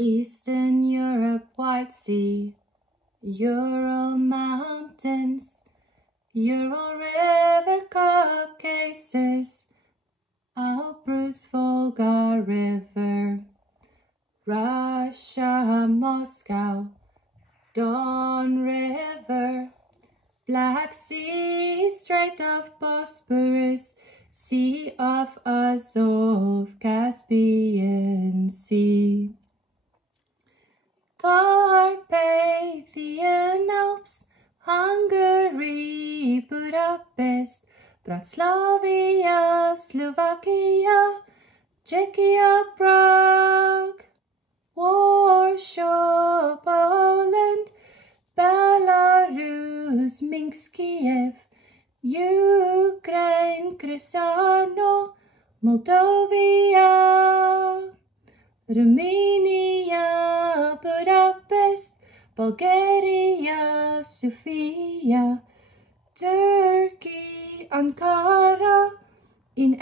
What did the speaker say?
Eastern Europe, White Sea, Ural Mountains, Ural River, Caucasus, Alpros, Volga River, Russia, Moscow, Don River, Black Sea, Strait of Bosporus, Sea of Azov, Caspian Sea. Carpathian Alps, Hungary, Budapest, Bratislava, Slovakia, Czechia, Prague, Warsaw, Poland, Belarus, Minsk, Kiev, Ukraine, Cresano, Moldova, Romania, Budapest, Bulgaria, Sofia, Turkey, Ankara, in